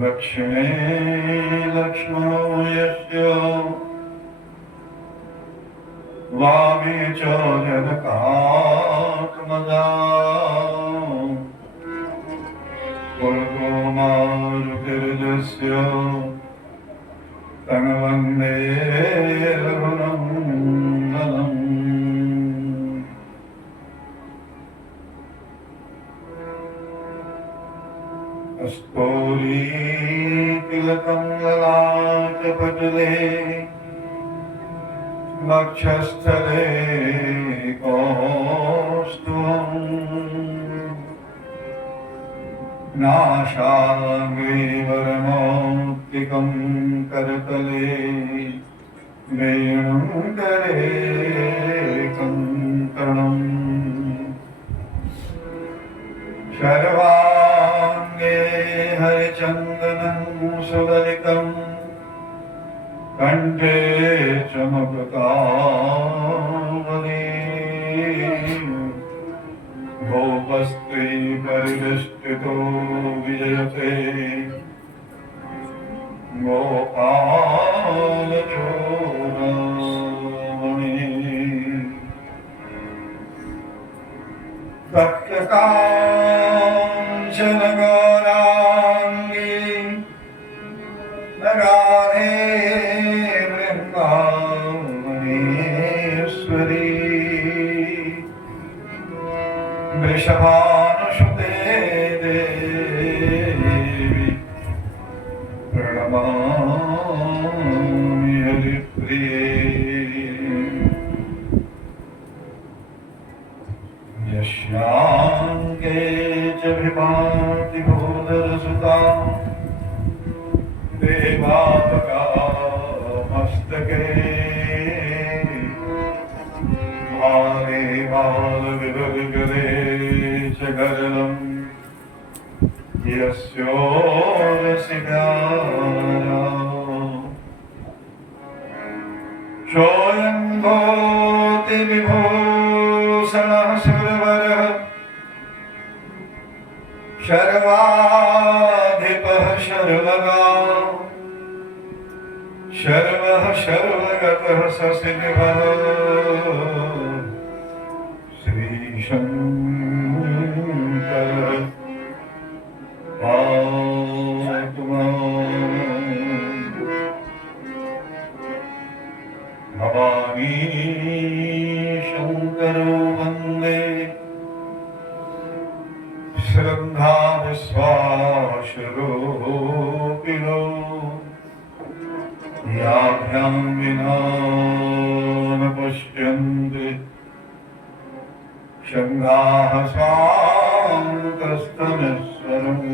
लक्ष्मे लक्ष्मणो यस्य वामे च जनकात्मजा पूर्वो मारुतिर्यस्य तं वन्दे रघुनन्दनम्। कस्तूरीतिलकं ललाटपटले वक्षस्थले कौस्तुभम् नासाग्रे वरमौक्तिकं करतले वेणुकरे कङ्कणम् शर्वाङ्गे हरिचन्दनं सुललितम् कण्ठे चमत्कावली गोपस्त्री परिवेष्टितो विजयते गोपालचूडामणि रक्तकाञ्चन गौराङ्गी नगारे वृन्दावनेश्वरी वृषभानुसुते देवी प्रणमामि हरिप्रिये। यस्याङ्गे च विभाति भूधरसुता देवापका मस्तके भारे बालविभगरे च गरलम् यस्योरसिकारा सोऽयं भूति विभूषणः सुरवरः शर्वाधिपः शर्वगा शर्वः शर्वगतः ससिंहः श्रीशङ्करः पातु माम्। भवानी शङ्करो वन्दे श्रद्धा विश्वासरूपिणो याभ्यां विना न पश्यन्ति शङ्गाः स्वान्तस्तमेश्वरम्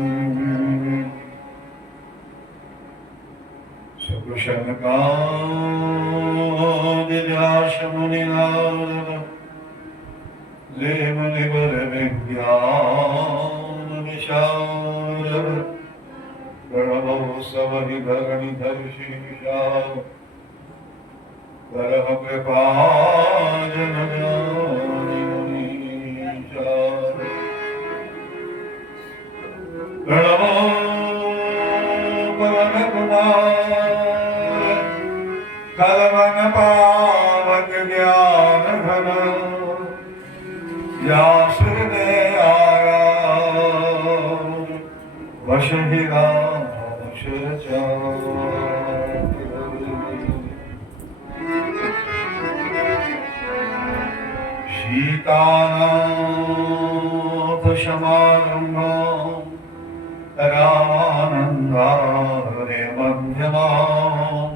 सकुशनकादिव्यासमुनिनाद देवनिवरविज्ञानविशारद गणवो सवनिधरणिधर्षीषा वरः कृपाजनजानिमुनीशा प्रणवो पवनकुमार कलवनपावक ज्ञानघन व्यासहृदयारा वशहिराशरचा शीतानाथसमारम्भां रामानन्दारे मध्यमाम्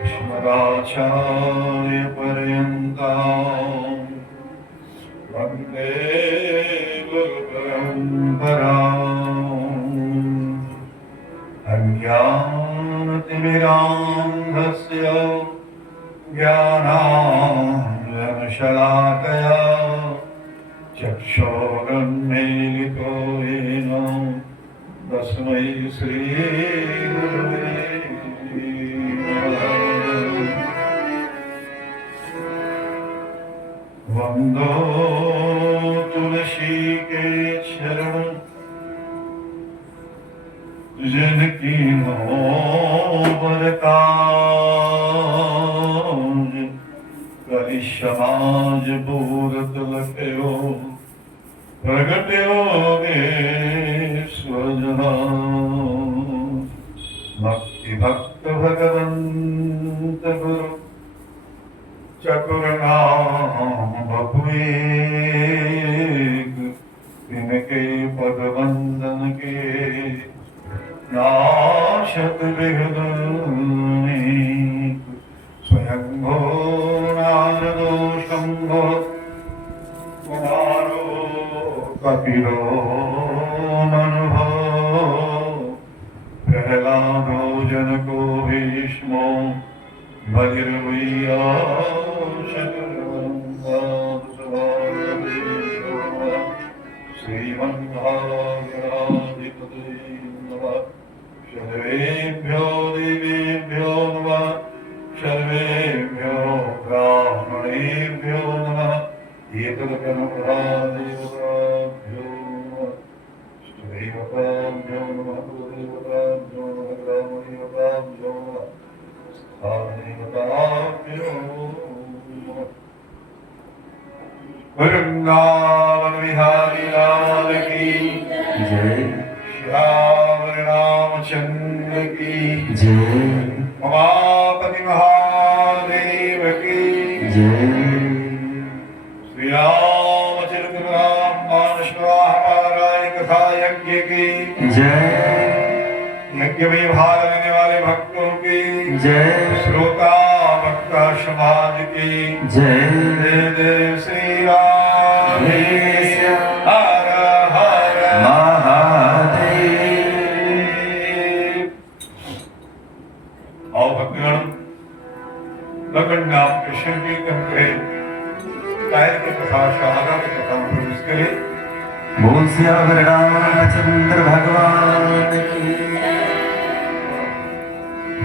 भीष्मकाचार्यपर्यन्तां वन्दे गुरुपरम्पराम्। अज्ञानतिमिरान्धस्य ज्ञानाञ्जनशलाकया चक्षुरुन्मीलितो येन तस्मै श्रीगुरुवे नमः। वंदो तुलसी के चरण जिनकी नौबत काज करि समाज बूरत लखयो प्रगट्यो गे स्वजना भक्ति भक्त भगवंत गुरु चतुर नाम बपुएक इनके पद वंदन के नाशत विघ्नेक स्वयं भो नारदो शंभो कुमारो कपिलो मनुभो प्रहलादो जनको भीष्मो भगिर्भूया श्रीमन्महागणाधिपते नमः सर्वेभ्यो देवेभ्यो नमः सर्वेभ्यो ब्राह्मणेभ्यो नमः एतदकनुग्रहादेवताभ्यो नमः देवताभ्यो नमः देवताभ्यो नमः ग्रामदेवताभ्यो नमः स्थानदेवताभ्यो नमः। वृंदावन विहारी लाल की जय। श्याम रामचंद्र की जय। उमापति महादेव की जय। श्री रामचरित्र मानस महाराज कथा यज्ञ की जय। यज्ञ में भाग लेने वाले भक्तों की जय। श्रोता भक्त समाज की जय। जय जय श्री राम हर हर महादेव। आओ भक्तगण लगन नाम कृष्ण की कंठे पैर की कथा शहादा की कथा प्रवेश करें। बोल सियावर रामचंद्र भगवान की।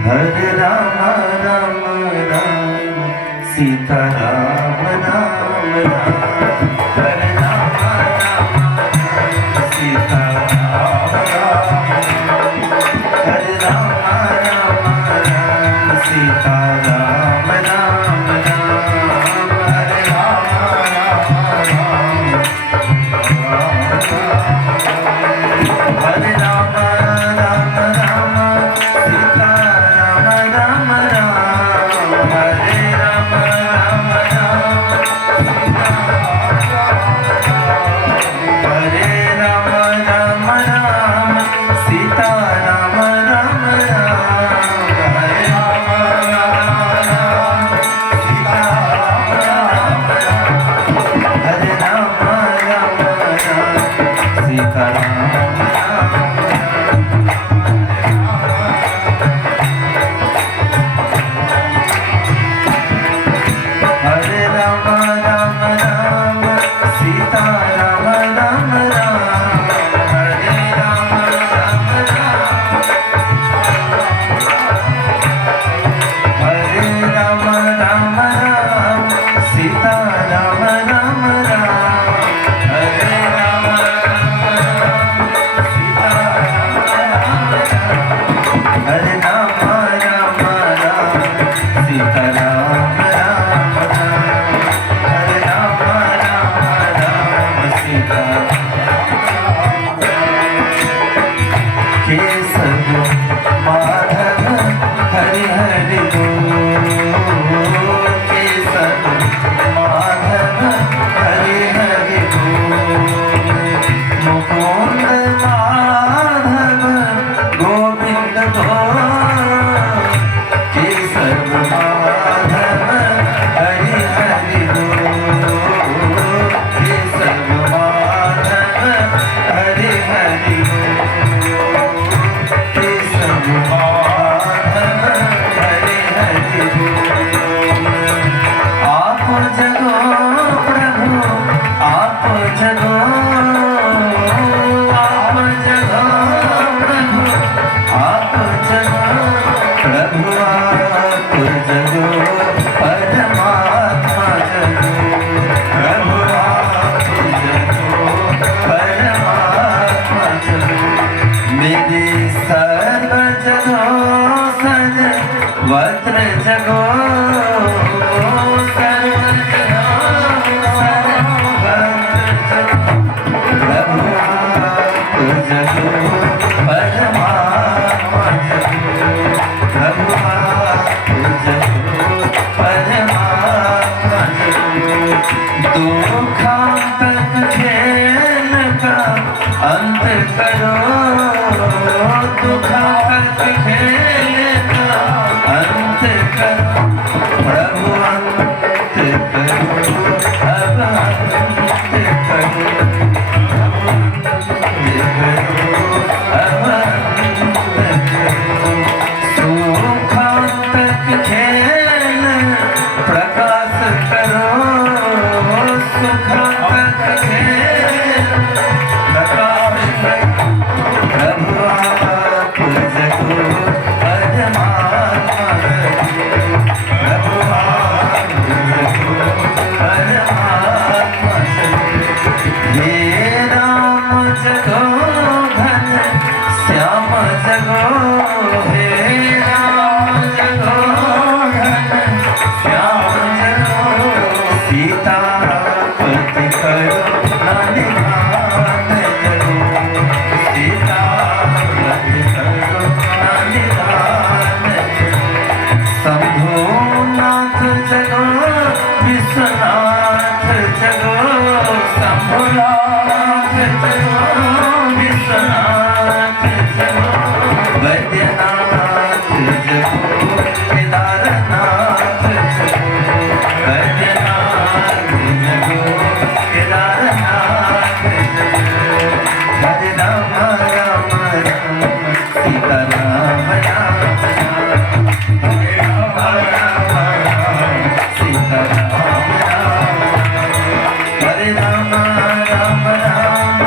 हरे राम राम राम सीता राम राम राम। हरे राम राम राम सीता राम राम। हरे राम राम राम सीता राम राम राम। हरे राम राम राम हरे राम राम राम सीता राम राम राम। हरे राम राम राम सीता हरे राम राम राम सीता राम राम राम। हरे राम राम करो सुख तक प्रभु आप जगो परमात्मा प्रभु आप जगो परमात्मा हे राम जगो धन श्याम जगो हे राम जगो धन श्याम जगो सीता पति करो निधान जगो सीता पति करो निधान शंभुनाथ जगो विश्वनाथ जगो शंभुनाथ जगो विश्वनाथ जगो वैद्यनाथ जगो केदारनाथ जगो वैद्यनाथ जगो केदारनाथ जगो हरे राम राम राम सीता राम राम राम हरे राम राम राम सीता राम राम हरे राम राम राम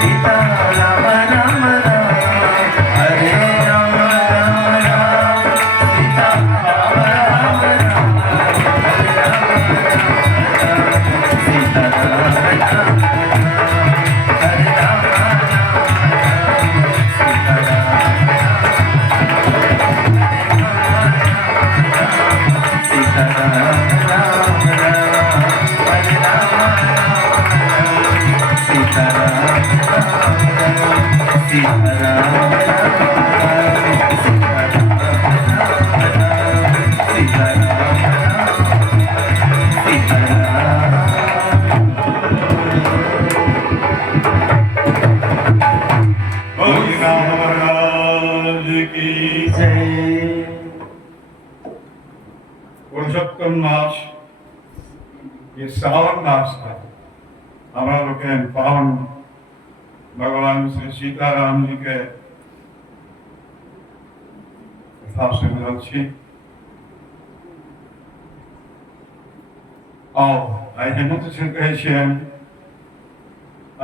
सीता राम राम राम हरे राम राम राम सीता राम राम राम हरे राम राम राम सीता राम राम हरे राम राम राम सीता राम सीता राम राम राम हरे राम राम सीता राम राम सीता राम सीता राम सीता राम बोल राम महाराज की जय पुरुषोत्तम मास ये सावन मास है हमारा लोग के पावन भगवान श्री सीताराम जी के कथा से मिलल छी और आई हेमंत सिंह कहे छियन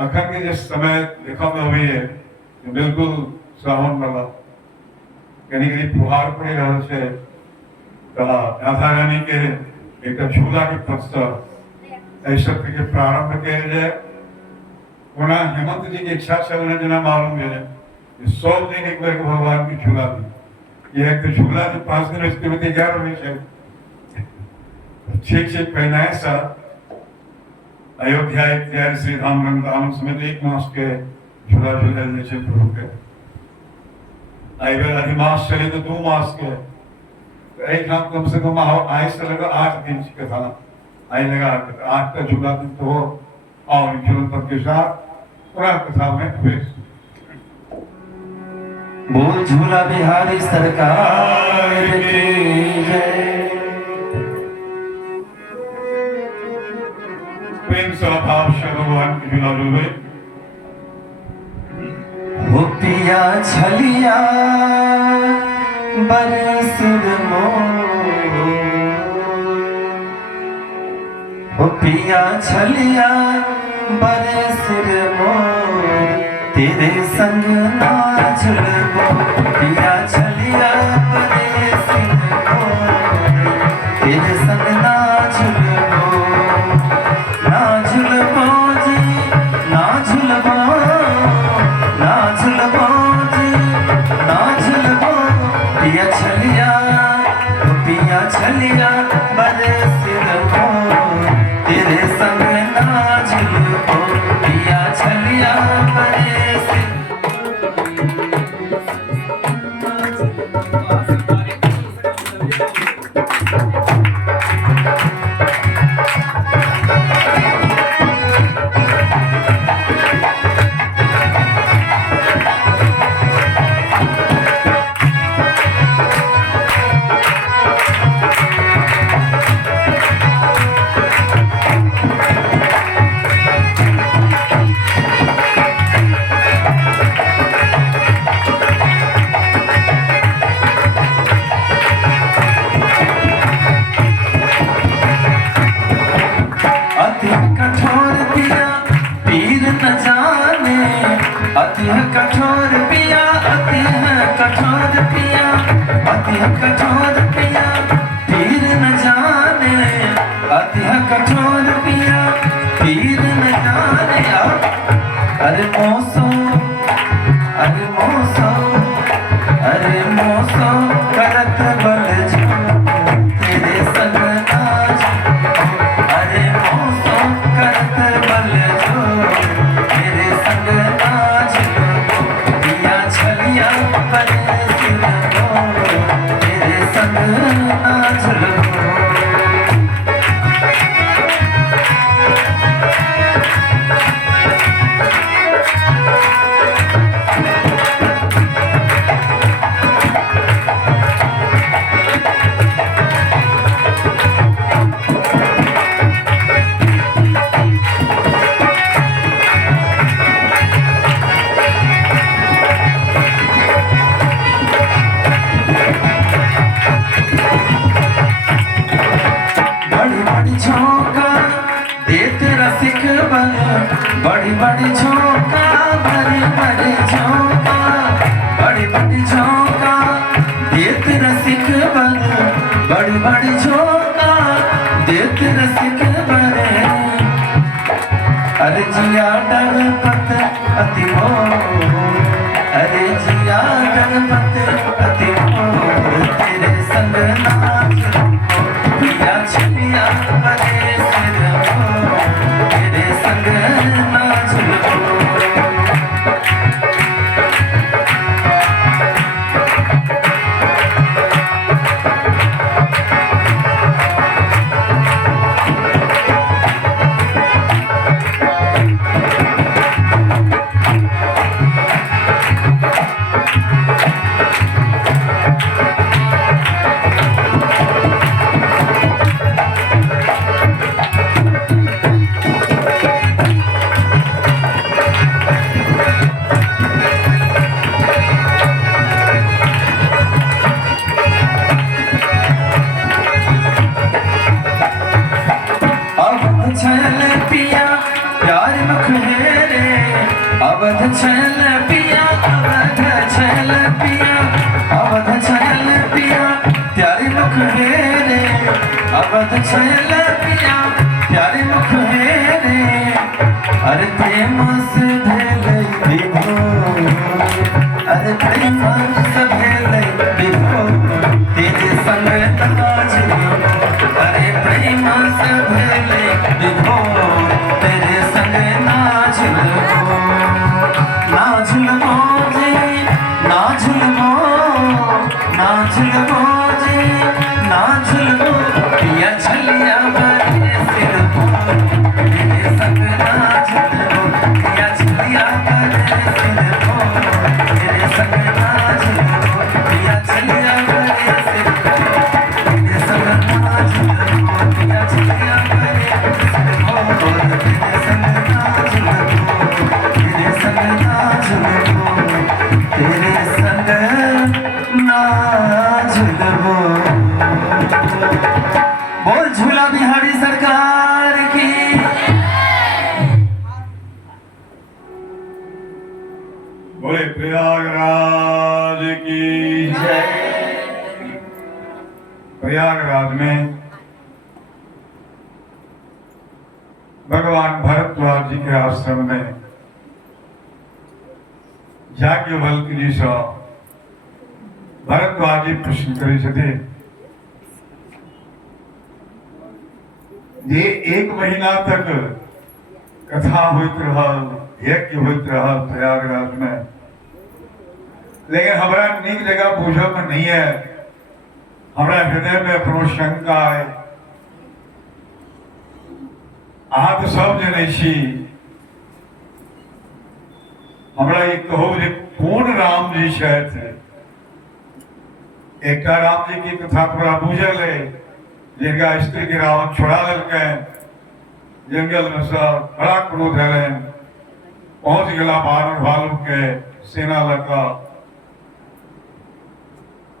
अखन के जे समय देखा में हुई है बिल्कुल सावन वाला कहीं कहीं फुहार पड़ी रहा है कला राधा रानी के एक झूला के प्रस्ताव ऐसा के प्रारंभ के लिए उन्हें हेमंत जी की इच्छा चलने जना मालूम है 100 दिन एक बार भगवान की झूला दी ये एक झूला जो 5 दिन इसके में 11 में से ठीक ठीक पहनाए सा अयोध्या इत्यादि श्री धाम वृंदावन समेत 1 मास के झूला झूले जैसे प्रभु के अगर अधिमास चले तो 2 मास के एक नाम कम से कम आई से लगा 8 दिन का था आई लगा 8 का झूला दिन तो और जीवन पर के साथ पूरा कथा में प्रवेश बोल झूला बिहारी सरकार की जय प्रेम स्वभाव से भगवान की झूला झूले हो पिया छलिया बरसुर हो पिया छलिया बरसुर मोर तेरे संग ना झुलबो पिया छलिया बरसुर मोर तेरे संग ना झुलबो जी ना झुलबो ना झुलबो जी ना झुलबो पिया छलिया बरसुर मोर तेरे संग ना झुलबो पिया छलिया बरसुर अति कठोर पिया पीर न जाने, अति कठोर पिया, अति कठोर पिया, अति कठोर पिया पीर न जाने, अति कठोर पिया पीर न जाने। अरे मौसम, अरे मौसम, अरे मौसम करत बल जो तेरे संग नाच। अरे मौसम करत बल जो तेरे संग नाच। दिया छलिया पर सिर हो तेरे संग नाच लो। झोंका देते रसिक बन, बड़ी बड़ी झोंका, बड़ी बड़ी झोंका, बड़ी बड़ी झोंका देते रसिक बन, बड़ी बड़ी झोंका देते रसिक बन। अरे जिया गणपत अति मोह, अरे जिया गणपत अति मोह तेरे संग नाच पिया छलिया परे सिर हो तेरे संग नाच लो। छल पिया प्यार मुख हेरे, अवध छल पिया, अवध छल पिया, अवध छल पिया प्यारे मुख हेरे, अवध छल पिया प्यारे मुख हेरे। अरे प्रेम से भेलै विभोर, अरे प्रेम से भेलै विभोर तेरे संग नाच लो। अरे प्रेम से भेलै विभोर तेरे संग नाच लो। नाच लो जी, नाच लो, नाच लो जी, नाच लो पिया छलिया बरे सिर हो तेरे संग नाच लो। पिया छलिया बरे सिर हो तेरे संग नाच लो। पिया छलिया बरे सिर हो तेरे संग नाच लो। पिया छलिया बरे सिर हो तेरे संग नाच लो। तेरे संग नाच लो, तेरे संग नाच लो। बोल झूला बिहारी सरकार की। बोले प्रयागराज की जय। प्रयागराज में भगवान भरद्वाज जी के आश्रम में याज्ञवल्क्य जी से भरद्वाज जी प्रश्न करे छे। ये 1 महीना तक कथा होइत रहल, यज्ञ होइत रहल प्रयागराज में, लेकिन हमारा नीक जगह बुझे में नहीं है। हमारा हृदय में अपनो शंका है। अहाँ तो सब जने छी, हमरा ये कहू जे कोन राम जी छथि। एक राम जी की कथा पूरा बुझल है, जिनका स्त्री के रावण छोड़ा दिलकै, जंगल में सब बड़ा क्रोध है, पहुंच गया वानर भालू के सेना लगा,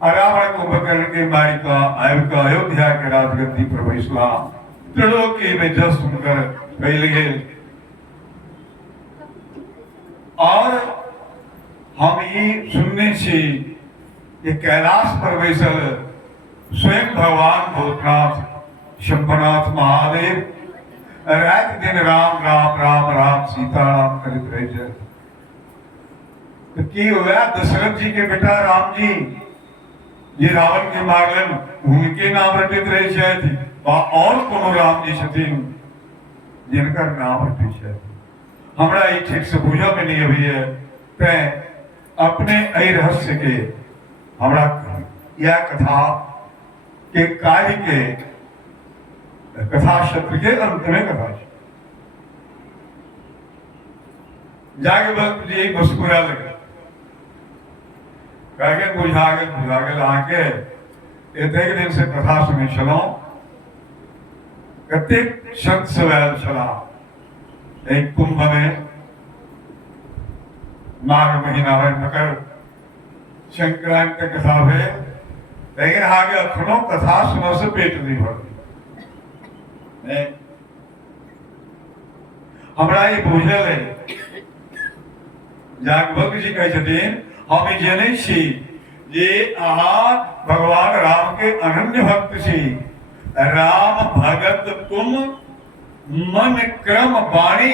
रावण को पकड़ के मारिका आबिका अयोध्या के राजगद्दी पर बैसला। त्रिलोकी में जस सुनकर फैल गए और हम ये सुनने से ये कैलाश पर बैसल स्वयं भगवान भूतनाथ शंभनाथ महादेव रात दिन राम राम राम राम सीताराम करित रहे जय। तो की हुआ दशरथ जी के बेटा राम जी ये रावण के मारलन उनके नाम रटित रहे शायद और कोनो राम जी छथिन जिनका नाम रटित शायद हमरा ये ठीक से बुझा में नहीं अभी है ते अपने ऐ रहस्य के हमरा यह कथा के कार्य के कथा शब्द के अंत में कथा जाके बस जी मुस्कुरा लगे बुझा गए आके एक दिन से कथा सुने चलो कतिक संत सवैल चला एक कुंभ में माघ महीना है मकर संक्रांति कथा है लेकिन आगे अखनो कथा सुनो से पेट नहीं भरती हमरा ये बुझल है जागवत जी कहे छथिन हम जने छी जे अहाँ भगवान राम के अनन्य भक्त छी राम भगत तुम मन क्रम वाणी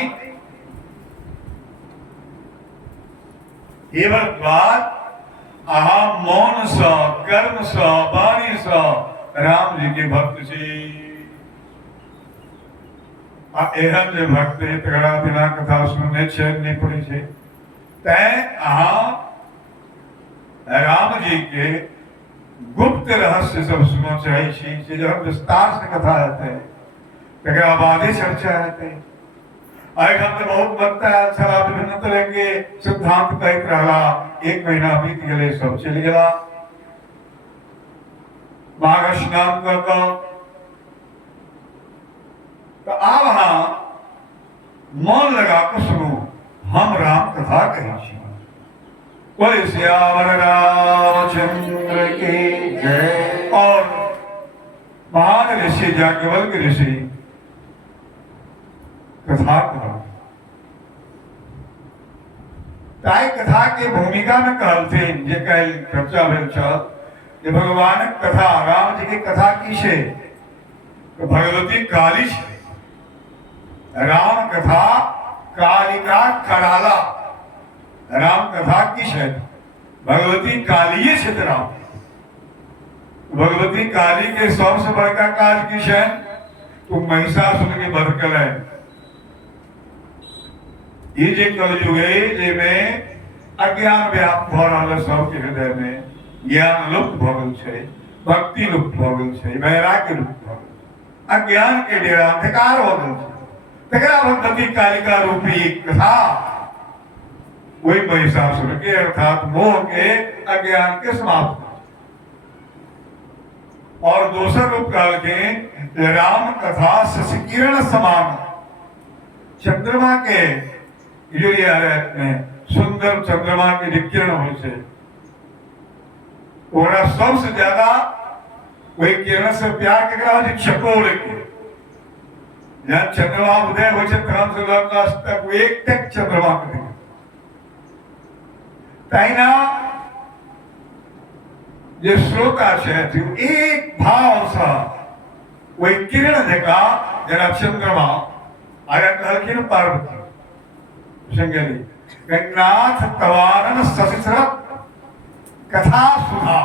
हे भगवान अहाँ मौन स कर्म स वाणी स राम जी के भक्त छी आ एहन जे भक्त तकरा बिना कथा सुनने चैन नहीं पड़े छे तैं अहाँ राम जी के गुप्त रहस्य सब सुनो चाहे छी से जब विस्तार से कथा हेतै तकरा बादे चर्चा हेतै आइ हम तो बहुत बनता है अच्छा विभिन्न तरह के सिद्धांत कहत रहला एक महीना बीत गए सब चल गया माघ स्नान कर तो आप हाँ मन लगा कर सुनो हम राम कथा कहे छी बोले श्यावर रामचंद्र की जय। और महान ऋषि याज्ञवल्क्य ऋषि कथा कथा के भूमिका में कहते जे कल चर्चा भेल छल जे भगवान कथा राम जी के कथा की छे तो भगवती काली छे राम कथा कालिका कराला राम कथा की छे भगवती कालिये छे राम भगवती काली के सबसे बड़का काज की छे तो महिषासुर के वध कले ये जे कलयुग है जे में अज्ञान व्याप्त भ रहल सबके हृदय में ज्ञान लुप्त भ गेल छै भक्ति लुप्त भ गेल छै वैराग्य लुप्त भ गेल अज्ञान के डेरा अंधकार हो गेल छै तकरा भगवती कालिका रूपी कथा वही महिषासुर के अर्थात मोह के अज्ञान के समाप्त और दूसर रूप काल के राम कथा शशिकिरण समान चंद्रमा के सुंदर चंद्रमा के विकिरण हो से ओरा सबसे ज्यादा वही किरण से प्यार केकरा हो चकोर के जहाँ चंद्रमा उदय हो तहन से लग अस्त तक एक तक चंद्रमा के तैना जे श्रोता है एक भाव सा वही किरण देखा जरा चंद्रमा आया कहलखिन पार्वती संगली गंगनाथ तवानन ससिसरत कथा सुधा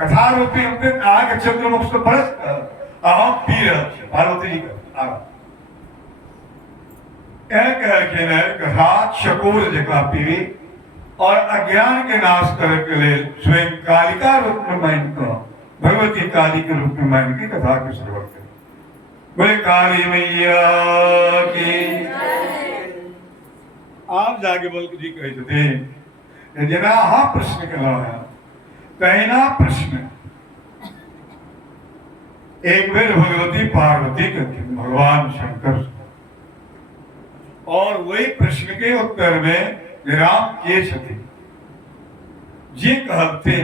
कथा रूपी हमने आगे चंद्रमुख से बरस अहम पीर पार्वती जी का आगा कहलखिन कथा चकोर जका पीवी और अज्ञान के नाश करे के लिए स्वयं कालिका रूप में मान को भगवती काली के रूप में मान की कथा के श्रवण करें बोले काली मैया की आप जाके बोल जी कहे थे जना हाँ प्रश्न कला है कहना प्रश्न एक बेर भगवती पार्वती के भगवान शंकर और वही प्रश्न के उत्तर में राम के छथि जी कहते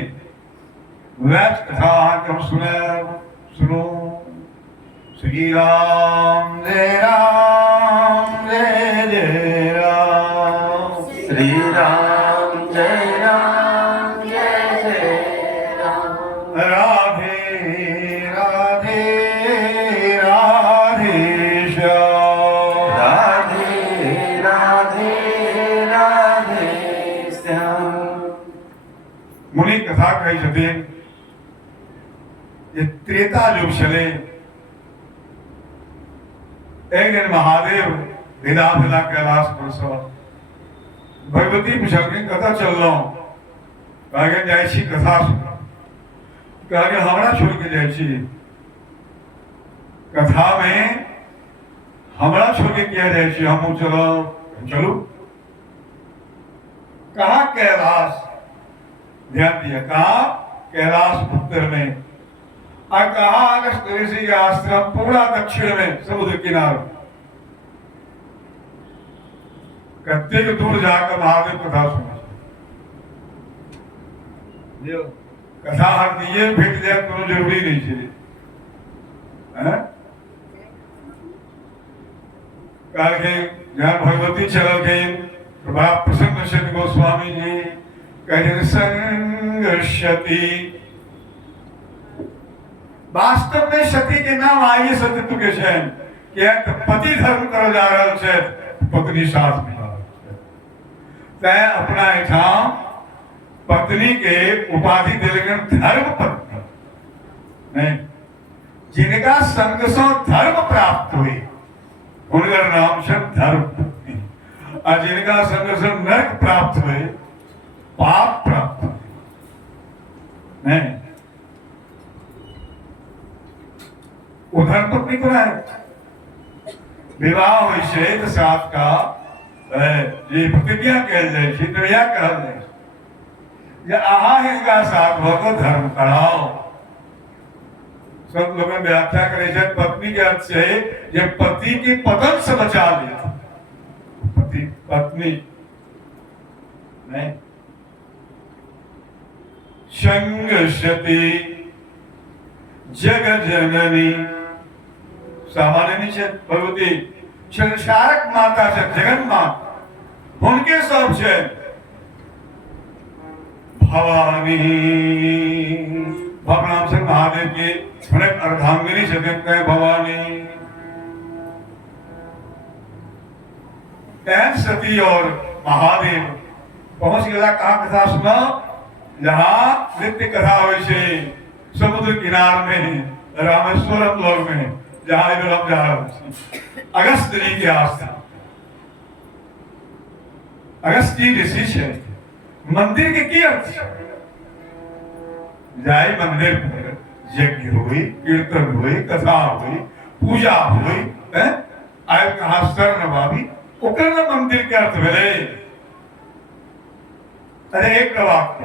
वह कथा हम सुनो श्री राम जय राम कही छथिन ये त्रेता युग छले। एक दिन महादेव विदा भेला कैलाश पर से भगवती पुछलखिन कतऽ चललहुँ? कहलखिन जाइ छी कथा सुन। कहलखिन हमरा छोड़ के जाइ छी? कथा में हमरा छोड़ के किया जाइ छी? हमहूँ चलो चलू। कहा कैलाश, ध्यान दिया, कहा कैलाश उत्तर में और कहा अगस्त ऋषि का आश्रम पूरा दक्षिण में समुद्र किनारे। कत्ते दूर जाकर महादेव कथा सुना। कथा हर दिए भेट जाए तो जरूरी नहीं है। कल के जहाँ भगवती चल गई बड़ा प्रसन्न सत गोस्वामी जी कहे संगति। वास्तव में सती के नाम आइए सत्यत्व के छन कि पति धर्म कर जा रहा है, पत्नी साथ में तय अपना ठाम पत्नी के उपाधि दिलगन धर्म पत्नी नहीं, जिनका संग से धर्म प्राप्त हुई उनका नाम से धर्म पत्नी, और जिनका संग से नरक प्राप्त हुए पाप प्राप्त हुए नहीं। उधर पत्नी को है विवाह हुई से तो साथ का ये प्रतिज्ञा कहल जाए छै, तो यह कहल जाए जे अहाँ हिनका साथ भगवत धर्म कराओ। सब लोग व्याख्या करे छे पत्नी के अर्थ से जे पति के पतन से बचा ले। पति पत्नी नहीं, संगति जगत जननी सामान्य नहीं है। भगवती संसारक माता से जगन माता उनके सब से भवानी भगवान से महादेव की अनेक अर्धांगिनी से देखते हैं भवानी। सती और महादेव पहुंच गया कहा कथा सुना जहां नित्य कथा हुई से समुद्र किनार में रामेश्वरम लोग में जहां हम जा रहे अगस्त जी के आस्था अगस्त जी ऋषि है। मंदिर के की अर्थ जाए मंदिर पर यज्ञ हुई, कीर्तन हुई, कथा हुई, पूजा हुई, आय कहा सर नवाबी ओकर मंदिर के अर्थ भेले। अरे एक वाक्य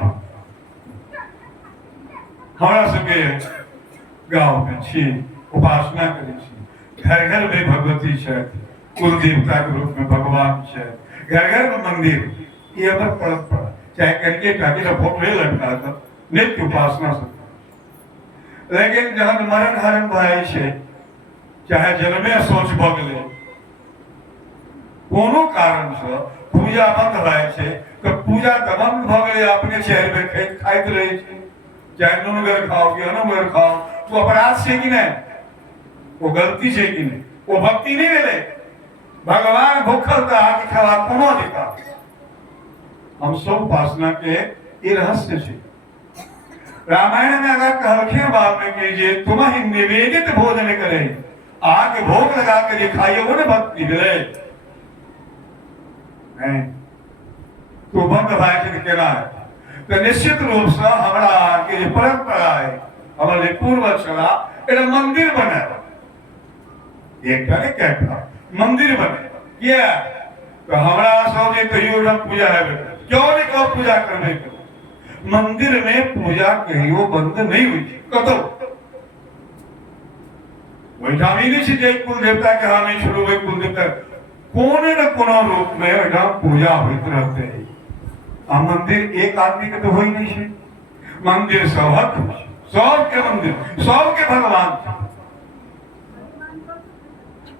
हमारा सबके गांव में छी उपासना करे छी, घर घर में भगवती है, कुल देवता के रूप में भगवान है, घर घर में मंदिर, ये हमारे परंपरा चाहे करके टाके का फोटो ले लटका था नित्य उपासना से। लेकिन जहां मरण हरण भाई से चाहे जन्मे सोच बगले कोनो कारण से पूजा बंद भाई से तो पूजा तो बंद भगले अपने शहर में खाइत रहे छे, चाहे नुनगर खाओ कि अनुगर खाओ, तो अपराध से कि नहीं, वो गलती से कि नहीं, वो भक्ति नहीं मिले। भगवान भूखल का हाथ खावा कोनो दिखा। हम सब उपासना के ये रहस्य है। रामायण में अगर कहलखिन बात में कीजिए तुम ही निवेदित भोजन करे आके भोग लगा के दिखाइए वो ने भक्ति मिले नहीं तो बंद भाई से कहना है। तो निश्चित रूप से हमारा के परंपरा है, हमारे पूर्वज चला एक मंदिर बने, एक क्या मंदिर बने क्या तो हमारा सब जे कहियो पूजा है क्यों नहीं कहो पूजा करने के मंदिर में पूजा कहियो बंद नहीं हुई कतो वैठा नहीं जे कुल देवता के हमें शुरू हुए कुल देवता कोने न कोनो रूप में वैठा पूजा होते रहते हैं। आ मंदिर एक आदमी के तो हो ही नहीं है, मंदिर सबके मंदिर सबके भगवान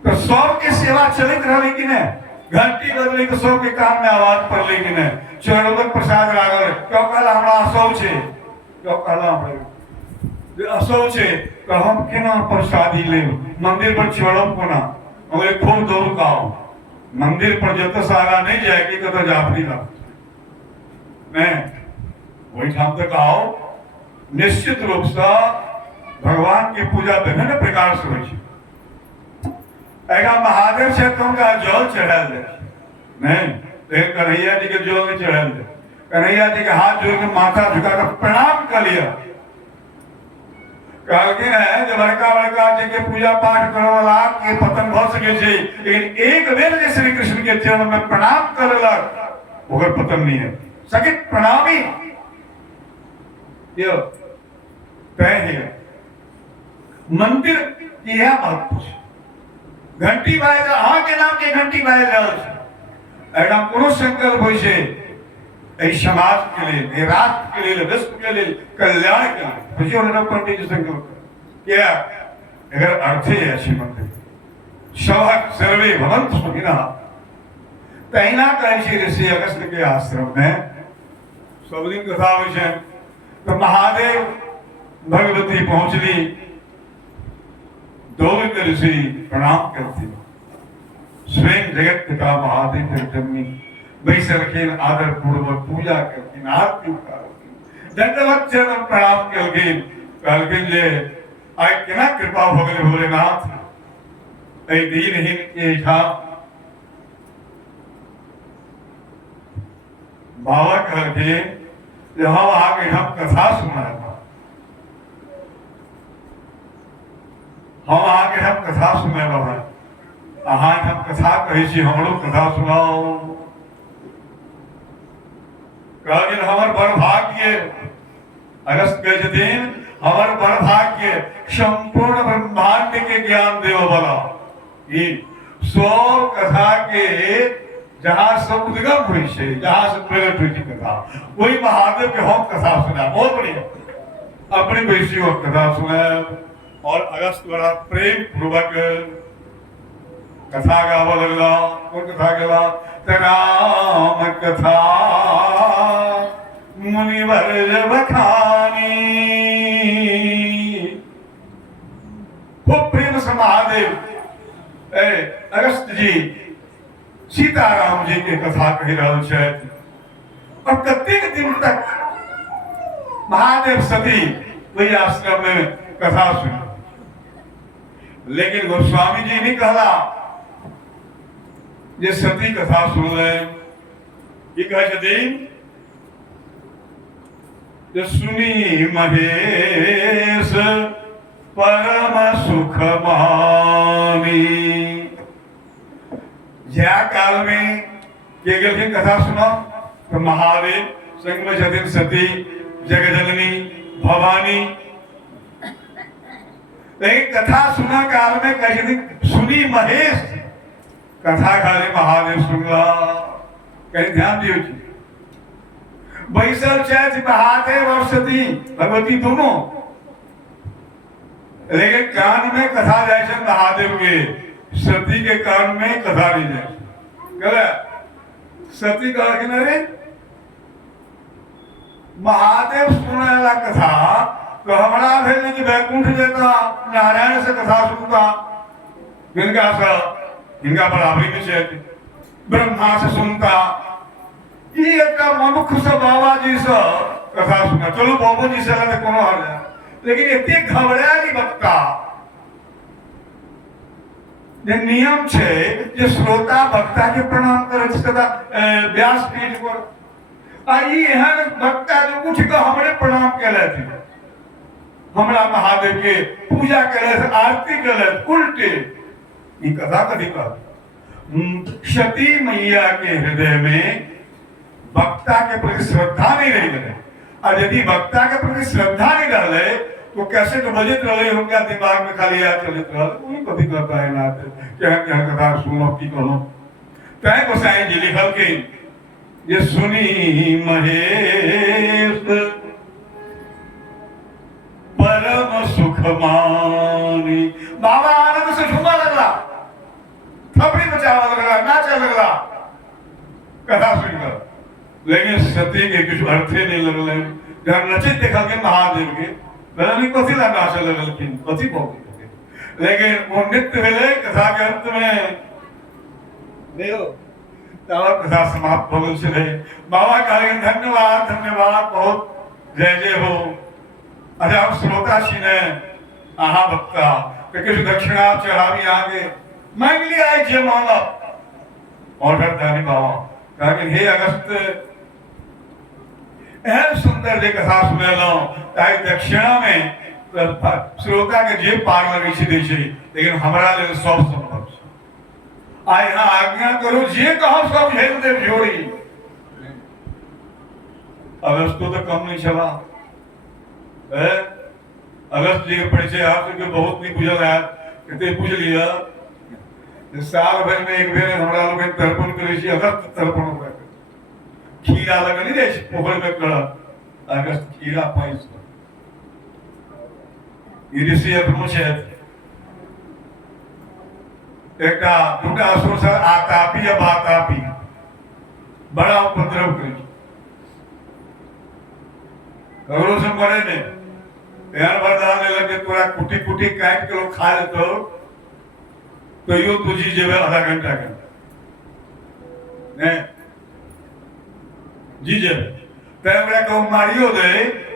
तो सबके सेवा चलित रही कि नहीं, घंटी बदली तो सबके काम में आवाज पड़ली कि नहीं, चरणों में प्रसाद लागल क्यों कहला हमरा असौ छे, क्यों कहला हमरा असौ छे तो हम केना प्रसादी ले मंदिर पर चढ़ब कोना और खूब दौड़ काओ मंदिर पर जब तक आगा नहीं जाएगी तो जाफरी ला नहीं वही ठाम तक आओ निश्चित रूप से भगवान की पूजा विभिन्न प्रकार से हो। महादेव से तुमका जल चढ़ाल दे नहीं, लेकिन कन्हैया जी के जल नहीं चढ़ाल दे। कन्हैया जी के हाथ जोड़ के माथा झुकाकर प्रणाम कर लिया। कहते हैं जो बड़का बड़का जी के पूजा पाठ करे वाला के पतन भ सके छै, लेकिन एक बेर जे श्री कृष्ण के चरण में प्रणाम करलक ओकर पतन नहीं है। सकित प्रणामी यो तय है मंदिर की है महत्व। घंटी बाज अहाँ के नाम के घंटी बाज रहल छै। एकदम कोनो संकल्प होइ छै एहि समाज के लिए, एहि राष्ट्र के लिए, विश्व के लिए, कल्याण के लिए बुझियो ना पंडित जी संकल्प क्या अगर अर्थ है अच्छी मंदिर सौहक सर्वे भवन्तु सुखिनः। तहिना कहै छै ऋषि अगस्त्य के आश्रम में सब दिन कथा होइ छै। तो महादेव भगवती पहुंचली, दौड़ के ऋषि प्रणाम करती। स्वयं जगत पिता महादेव जन्मी बैसलखिन, आदर पूर्वक पूजा करथिन, आरती उतारथिन, दंडवत चरण प्रणाम कलखिन। कहलखिन जे आइ केना कृपा भ गेलै भोलेनाथ एहि दीनहीन के ठाम। बाबा कहलखिन जे हम अहाँके हम कथा सुनाएब, हम अहाँके हम कथा सुनाएब। अहाँ हम कथा कहै छी, हमरो कथा सुनाओ। कहलिन हमर बड़ भाग्य, अगस्त कहै छथिन हमर बड़ भाग्य संपूर्ण ब्रह्मांड के ज्ञान देव वाला ई सौ कथा के जहां से उद्गम हुई है, जहां से प्रकट हुई थी कथा, वही महादेव के हम कथा सुना। बहुत बढ़िया अपनी बेसियों कथा सुना। और अगस्त बड़ा प्रेम पूर्वक कथा गावा लगला। कौन कथा गला? राम कथा मुनिवर बखानी। खूब प्रेम से महादेव अगस्त जी सीताराम जी के कथा कही रहल छथि। और कतेक दिन तक महादेव सती वही आश्रम में कथा सुनी। लेकिन गोस्वामी जी नहीं कहला जे सती कथा सुन ले। ये कहे छथिन जे सुनी महेश परम सुख मानी। ज्या काल में के गेलखिन कथा सुना तो महादेव संग में छथिन सती, जगजननी, भवानी। लेकिन कथा सुना काल में कहे सुनी महेश, कथा खाली महादेव सुनला। कहीं ध्यान दियो जी, बैसल छथि महादेव और सती भगवती दोनों, लेकिन कान में कथा जाए छन महादेव के, सती के कान में कथा नहीं जाए। कहला सती कहलखिन अरे महादेव सुनेला कथा तो हमारा भेल कि वैकुंठ जेता नारायण से कथा सुनता, हिंगा बराबरी में छे, ब्रह्मा से सुनता। ये एक मनुख से बाबा जी से कथा सुना। चलो बाबू जी से लगे कोनो हर जाए, लेकिन इतने घबरा नहीं बचता। जे नियम छे जे श्रोता वक्ता के प्रणाम करे सदा व्यास पीठ पर। आई एहन वक्ता जो उठ के हमरे प्रणाम केले थे, हमरा महादेव के पूजा केले, आरती केले, उल्टे ई कथा कथी कहत। सती मैया के हृदय में वक्ता के प्रति श्रद्धा नहीं रह गए। और यदि वक्ता के प्रति श्रद्धा नहीं रहे तो कैसे तो बजित रहे उनका दिमाग में खाली याद चलित रहा कोई कभी करता है ना क्या क्या कथा सुनो की कहो। तय गोसाई जी लिखल के ये सुनी महेश परम सुख मानी। बाबा आनंद से झूमा लगला, थपड़ी बचावा लगला, नाचा लगला कथा सुनकर। लेकिन सती के कुछ अर्थे नहीं लगले। जब नचित देखल के महादेव के नहीं कथी ला नाचे लगलखिन, कथी बोल। लेकिन वो नृत्य भेले कथा के अंत में देखो तब कथा समाप्त हो गई। बाबा कहे धन्यवाद धन्यवाद, बहुत जय जय हो। अरे हम श्रोता छी ने अहाँ वक्ता तो किछु दक्षिणा चढ़ावी आगे मांग लिया है जे मांगब ऑर्डर दानी बाबा कहा हे अगस्त एहन सुंदर जे कथा सुनेलहुँ ताहि दक्षिणा में श्रोता के जे पार लगे छै दै छै लेकिन हमरा लेल सब संभव छै आइ यहाँ आज्ञा करू जे कहब सब झेल देव जोड़ी अगस्तो तो कम नहीं चला अगस्त जी के परिचय आप सबके बहुत नहीं बुझल है कते बुझ लिया साल भर में एक बेर हमरा लोग तर्पण करे छी अगस्त तर्पण होय खीरा लगल नहीं रहे पोखर में कर अगस्त खीरा पैस ऋषि अपमुछेत एकटा दूटा असुर से आतापी या बातापी बड़ा उपद्रव करे कौरव से मरे ने यार वरदान लगे पूरा कुटी कुटी काट के लोग खा लेते तो यो तुझी जेबे आधा घंटा के ने जी जे ते हमरा को मारियो दे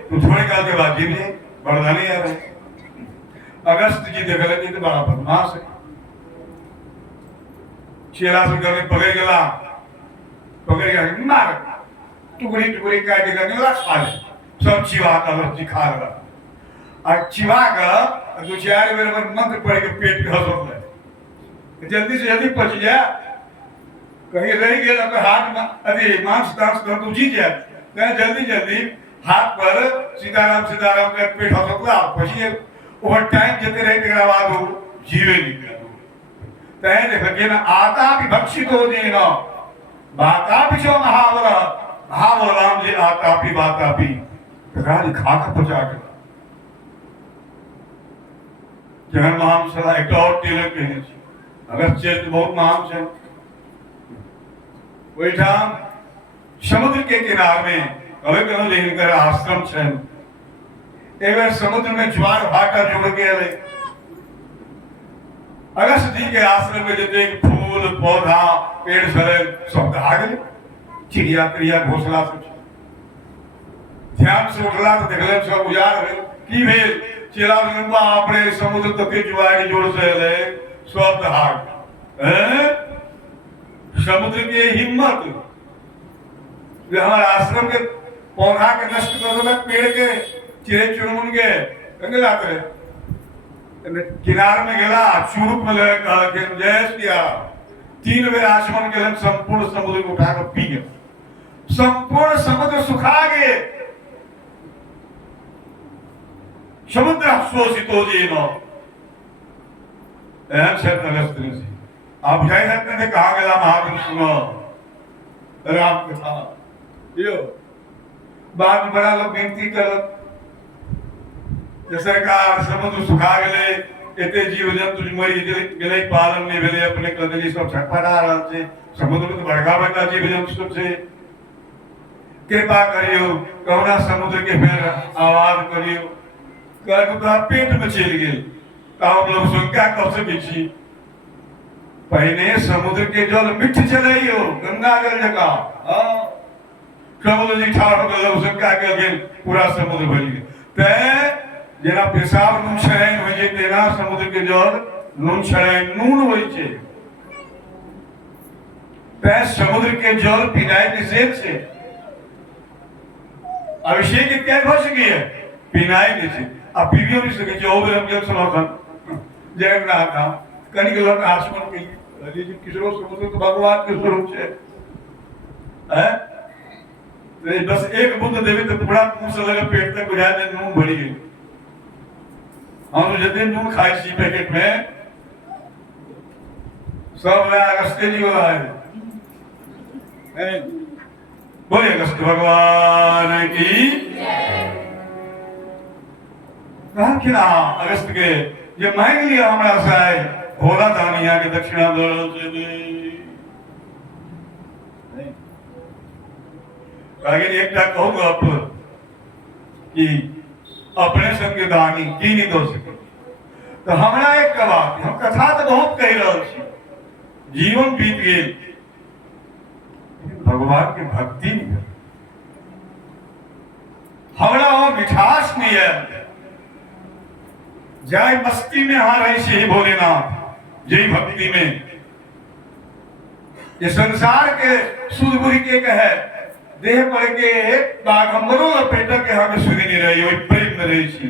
तो थोड़े काल के बाद जी ने वरदान ही आ रहे अगस्त जी देखले जी तो बड़ा बदमाश है चेला से गले पकड़ गेला पकड़ गया मार टुकड़ी टुकड़ी काट के गला खा ले सब चिवा का अगस्त जी खा रहा आ चिवा का दो चार बेर मंत्र पढ़ के पेट के हसत ले जल्दी से जल्दी पच जा कहीं रह गया तो हाथ में अरे मांस दांस कर तू जी जाए कहीं जल्दी जल्दी हाथ पर सीताराम सीताराम के पेट हसत ला पछिए ओवर टाइम जते रहे तेरा बाद वो जीवे निकल तय देख के ना आता भी भक्षित हो जी ना बाता भी जो महावर राम जी आता भी बाता भी राज खा का पचा के जहन महान सदा एक और तिलक कहने छी अगर चेत बहुत महान है वहीठाम समुद्र के किनारे में कभी कभी लेकिन कर आश्रम है एक बार समुद्र में ज्वार भाटा जुड़ गया है अगस्त जी के आश्रम में जते फूल पौधा पेड़ सरे सब दहा गए चिड़िया क्रिया घोसला सब ध्यान से उठला तो देखले सब उजाड़ भेल की भेल चेला लंबा अपने समुद्र तक के जुआरी जोड़ से ले सब दहा समुद्र के हिम्मत जो हमारे आश्रम के पौधा के नष्ट कर दो पेड़ के चिड़े चुनमुन के कंगे लाते किनार में गेला चुरुप में ले कहा कि जय किया 3 बेर आचमन के संपूर्ण समुद्र को उठाकर पी गए संपूर्ण समुद्र सुखा गए समुद्र शोषित हो जी नो एहन से अगस्त जी आप जय रत्न ने कहा गया महावीर सुनो राम कथा यो बाद में बड़ा लोग विनती कर जे सरकार समुद्र सुखा गेले एते जीव जंतु मरि गेले पालन नहीं भेले अपने कदली सब छटपटा रहल छै समुद्र में तो बड़का बड़का जीव जंतु सब छै कृपा करियो कहुना समुद्र के फेर आवाज करियो कहू तो पेट में चल गेल हम लोग शंका कर सके छी पहले समुद्र के जल मिठ चलैयो गंगा जल जका समुद्र जी ठाड़ हो गेल शंका के गेल पूरा समुद्र भरि गेल ते जेना पेशाब नून छड़ाइन हो जे तेना समुद्र के जल नून छड़ाइन नून होइ छै ते समुद्र के जल पीनाइ निषेध छै अभिषेक इत्यादि हो सके पीनाइ नहीं छै आ पीबियो नहीं सके छै ओबे हम सनाखन जय नाथ कनि के लोग आचमन के अरे जी किशोर समुद्र तो भगवान के स्वरूप है तो बस एक बूंद देवे तो पूरा मुंह से लगे पेट तक बुझा दे नून भरी गई हम जते नून खाई छी पैकेट में सब अगस्त जी वाला है बोले अगस्त भगवान की कहा क्या अगस्त के ये मांग लिया हमारा साय भोला दानिया के दक्षिणा दौड़ से आगे एक टाक कहूंगा आप कि अपने संग दानी की नहीं दो सके तो हमारा एक बात हम कथा तो बहुत कह रहे छी जीवन बीत गए भगवान की भक्ति नहीं हमारा वो मिठास नहीं है जाय मस्ती में हाँ रही से ही भोलेनाथ जय भक्ति में ये संसार के सुध बुरी के कहे देह पर के बागंबरों लपेट के हमें सुनी नहीं रही वही प्रेम में रही थी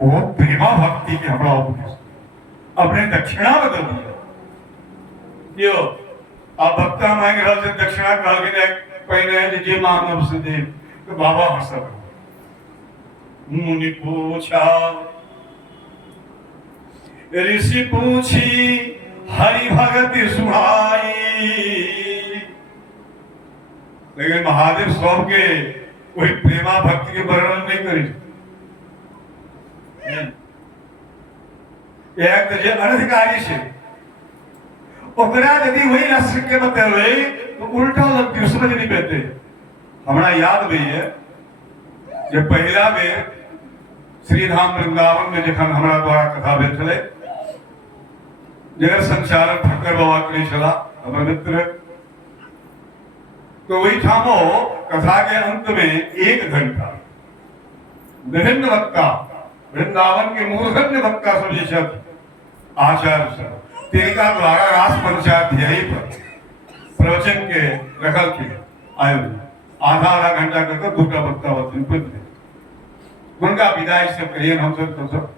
वो प्रेमा भक्ति के हमरा अपने दक्षिणा बदल दिया क्यों आप भक्ता मांग रहा से दक्षिणा कहा कि पहले जे मानव से दे तो बाबा हंसब मुनि पूछा ऋषि पूछी हरि भगति सुहाई लेकिन महादेव सब के कोई प्रेमा भक्ति के वर्णन नहीं करी एक तो जे अनधिकारी से ओकरा यदि वही राष्ट्र के बतेले तो उल्टा लगती समझ नहीं पाते हमारा याद भी है जब पहला बेर श्रीधाम वृंदावन में जखन हमारा द्वारा कथा भेल छले जगत संचालन ठक्कर बाबा करी चला हमारे मित्र तो वही ठामो कथा के अंत में 1 घंटा विभिन्न वक्ता वृंदावन के मूर्धन्य वक्ता सब आचार्य सब तिनका द्वारा रास पंचाध्यायी पर प्रवचन के रखल के आयोजन आधा घंटा करके 2 वक्ता होते उनका विदाई से कहिए हम सब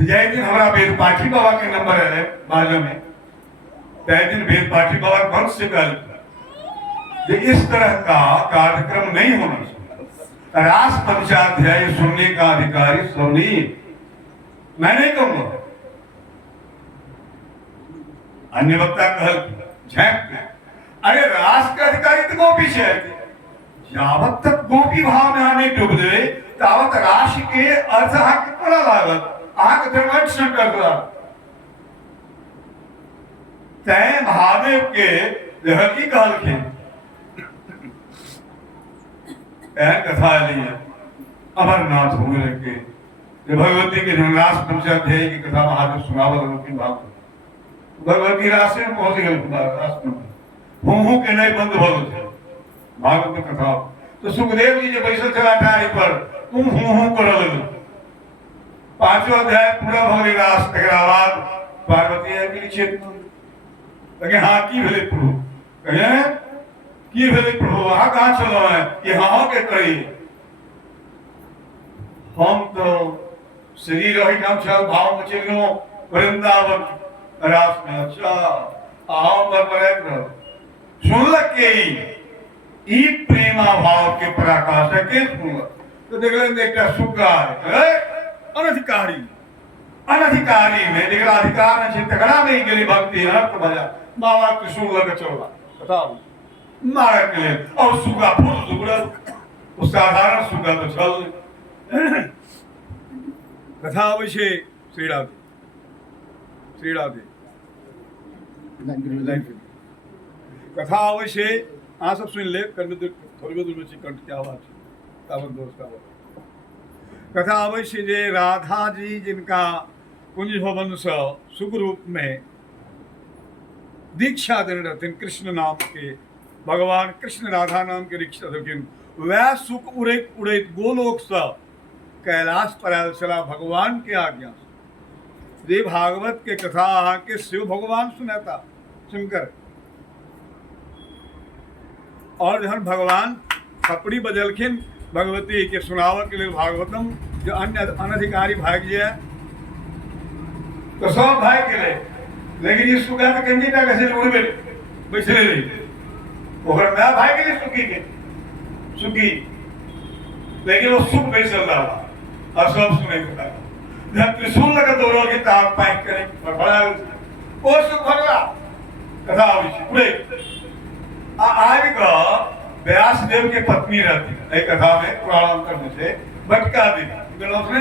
जय दिन हमारा वेद पाठी बाबा के नंबर है बाजू में तय दिन वेद पाठी बाबा वंश से कल इस तरह का कार्यक्रम नहीं होना चाहिए रास पंचाध्याय सुनने का अधिकारी सुनी मैं नहीं कहूंगा अन्य वक्ता कह झैक अरे रास का अधिकारी तो गोपी से यावत तक गोपी भाव में आने डूब गए तावत राशि के अर्थ कितना लागत आंख धर्मच न कर रहा तय महादेव के देहकी काल के कथा ली है अमरनाथ होने के भगवती के धनरास पंचाध्याय की कथा महादेव सुनावल की बात भगवती राशि में पहुंच गए हूं के नहीं बंद भगवत थे भागवत में कथा तो सुखदेव जी जो बैसल चला टारी पर तुम हूं कर लगे 5वां अध्याय पूरा भगवती रास बाद पार्वती है कि क्षेत्र लगे हाँ की भेले प्रभु कहे की भेले प्रभु वहां कहाँ चलो है कि हाँ के करी हम तो शरीर रही हम चल भाव में चल गयो वृंदावन रास में अच्छा हम पर सुनलक के ई प्रेमा भाव के प्रकाश के सुनलक तो देख लेंगे एक सुगा है अनधिकारी अनधिकारी में देखला अधिकार न छे तगड़ा में गेली भक्ति अर्थ बजा बाबा के सुनलक चोला बताओ मारे के लिए और सुगा फूल सुगड़ा उस साधारण सुगा तो चल कथा अवश्य श्री राधे कथा अवश्य हाँ सब सुन ले कर थोड़ी दूर में कंठ क्या आवाज तावत दोस्त का कथा अवश्य जे राधा जी जिनका कुंज भवन से सुख रूप में दीक्षा देने रहते कृष्ण नाम के भगवान कृष्ण राधा नाम के दीक्षा देकिन वह सुख उड़ैत उड़ैत गोलोक से कैलाश पर आयल चला भगवान के आज्ञा से जे भागवत के कथा अहाँ के शिव भगवान सुनाता शंकर और जहन भगवान थपड़ी बजलखिन भगवती के सुनाव के लिए भागवतम जो अन्य अनधिकारी भाग जे तो सब भाग के लिए लेकिन ये सुगा के कंजीटा कैसे उड़बे बैठले रही ओकर मैं भाग के लिए सुखी लेकिन वो सुख बैसल रहा और सब सुने के बाद जब त्रिशूल लगा दौड़ो के तार पैक करे और बड़ा वो सुख भगला कथा हुई उड़े आज का व्यास देव की पत्नी रहती है एक कथा में पुराणांतर में से बटका देवी गलौसने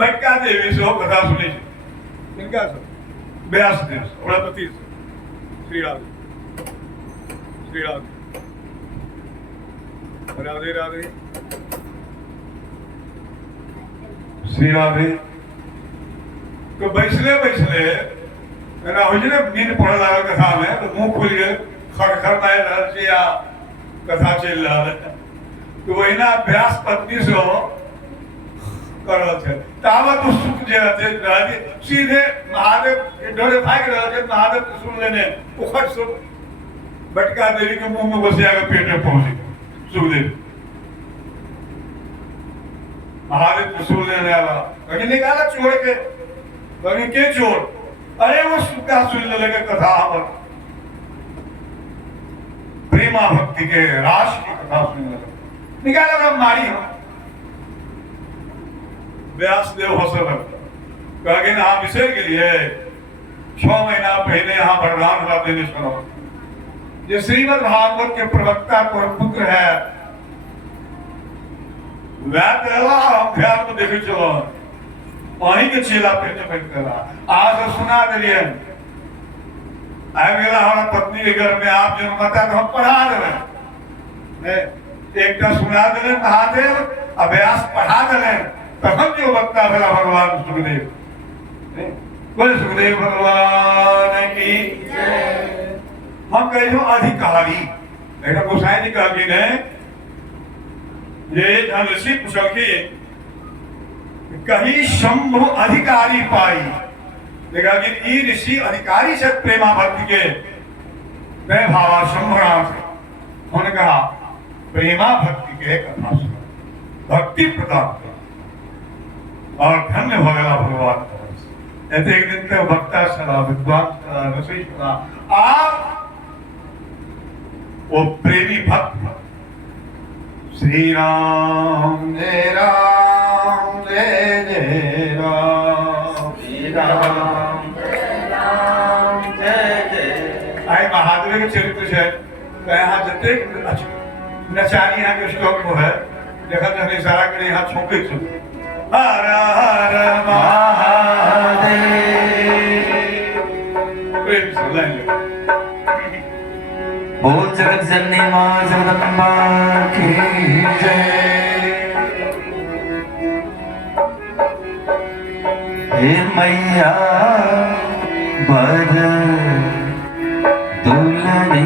बटका देवी से कथा सुनी इनका सब व्यास देव बड़ा पति श्री राधे राधे श्री राधे तो बैसले मेरा हुजने नींद पड़ रहा कथा में तो मुंह खुल गए खड़खड़ मार या कथा चल रहा है तो वही ना अभ्यास पत्नी से कर रहल छै तावत वो सुख जे रहते सीधे महादेव के डरे भाग रहल छै महादेव के सुन लेने उखट सुख बटका देवी के मुंह में घुसिया के पेट में पहुंचे सुखदेव महादेव को सुन लेने आवा कहीं निकाला चोर के कहीं के चोर अरे वो सुखा सुन लेके कथा हमर प्रेमा भक्ति के राश की कथा सुन लगे निकाला मारी हम व्यास देव हसल कहे ना हम विषय के लिए 6 महीना पहले यहाँ भगवान हुआ देवेश्वर जो श्रीमद् भागवत के प्रवक्ता और पुत्र है हम ध्यान में देखे चलो वहीं के चेला पेट आज सुना दिलिए आए हमारा पत्नी के घर में आप जन्म मता तो हम पढ़ा दे एक सुना दिले महादेव अभ्यास पढ़ा दिले तब जो वक्ता भला भगवान सुखदेव बोले सुखदेव भगवान की हम कहे अधिकारी लेकिन गोसाई जी कह ने ये ऋषि कुशल की कहीं शंभु अधिकारी पाई देखा कि ई ऋषि अधिकारी से प्रेमा भक्ति के मैं भावा शंभुनाथ उन्होंने कहा प्रेमा भक्ति के कथा भक्ति प्रदान कर और धन्य हो गया भगवान ऐसे एक दिन तक वक्ता सला विद्वान सला रसोई सला आप वो प्रेमी भक्त श्री राम जय राम जय जय राम श्री राम जय जय आए महादेव के चरित्र से यहाँ जते नचारी यहाँ के श्लोक को है देखा जब इशारा करे यहाँ छोके छो हर हर महादेव प्रेम से लाइन बोल जगत जननी मां जगदम्बा की जय हे मैया बर दुल्हनी